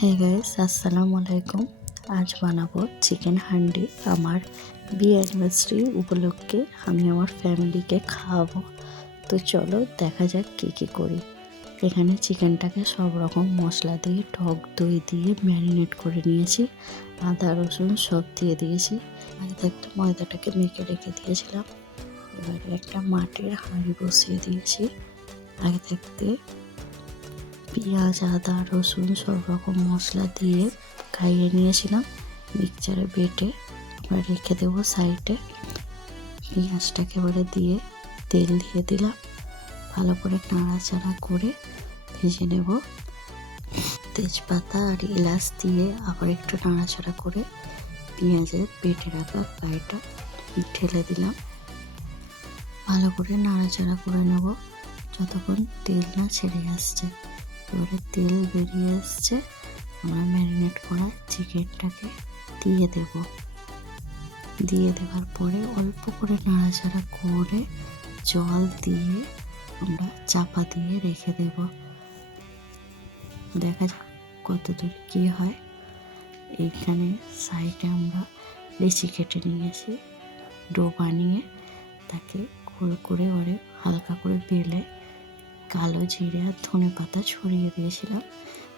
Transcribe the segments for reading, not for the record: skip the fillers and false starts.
Hey guys, আসসালামু আলাইকুম। আজ বানাবো চিকেন হান্ডি। আমার বিয়ে অ্যানিভার্সারি উপলক্ষে আমি আমার ফ্যামিলিকে খাওয়াবো। তো চলো দেখা যাক কী কী করি। এখানে চিকেনটাকে সব রকম মশলা দিয়ে টক দই দিয়ে ম্যারিনেট করে নিয়েছি। আদা রসুন সব দিয়ে দিয়েছি। আগে থাকতে ময়দাটাকে মেখে রেখে দিয়েছিলাম। এবারে একটা মাটির হাঁড়ি বসিয়ে দিয়েছি। আগে থাকতে পেঁয়াজ আদা রসুন সব রকম মশলা দিয়ে খাইয়ে নিয়েছিলাম, মিক্সচারে বেটে এবার রেখে দেবো সাইডে। পেঁয়াজটাকে এবারে দিয়ে তেল দিয়ে দিলাম, ভালো করে নাড়াচাড়া করে ভেজে নেব। তেজপাতা আর এলাচ দিয়ে আবার একটু নাড়াচাড়া করে পেঁয়াজের বেটে রাখা কাইটা ঢেলে দিলাম, ভালো করে নাড়াচাড়া করে নেব যতক্ষণ তেল না ছেড়ে আসছে। এবারে তেল বেরিয়ে আসছে, আমরা ম্যারিনেট করা চিকেনটাকে দিয়ে দেব। দিয়ে দেওয়ার পরে অল্প করে নাড়াচাড়া করে জল দিয়ে আমরা চাপা দিয়ে রেখে দেব। দেখা যাক কতদূর কী হয়। এইখানে সাইডে আমরা লেচি কেটে নিয়েছি, ডো বানিয়ে তাকে গোল করে ওরে হালকা করে বেলে কালো জিরে আর ধনে পাতা ছড়িয়ে দিয়েছিলাম।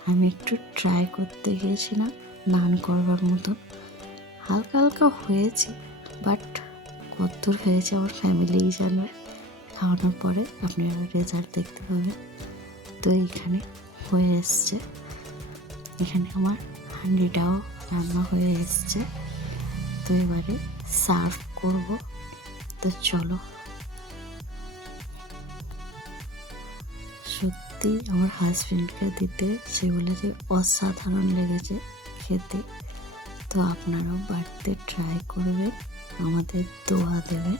আমি একটু ট্রাই করতে গিয়েছিলাম নান করবার মতন, হালকা হালকা হয়েছে, বাট কতদূর হয়েছে আমার ফ্যামিলিই জানবে। খাওয়ানোর পরে আপনারা রেজাল্ট দেখতে পাবেন। তো এইখানে হয়ে এসছে, এখানে আমার হান্ডিটাও রান্না হয়ে এসছে। তো এবারে সার্ভ করব। তো চলো। সত্যি আমার হাজব্যান্ডকে দিতে সে বলেছে অসাধারণ লেগেছে খেতে। তো আপনারাও বাড়িতে ট্রাই করবেন, আমাদের দোয়া দেবেন।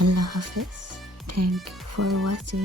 আল্লাহ হাফেজ। Thank you for watching.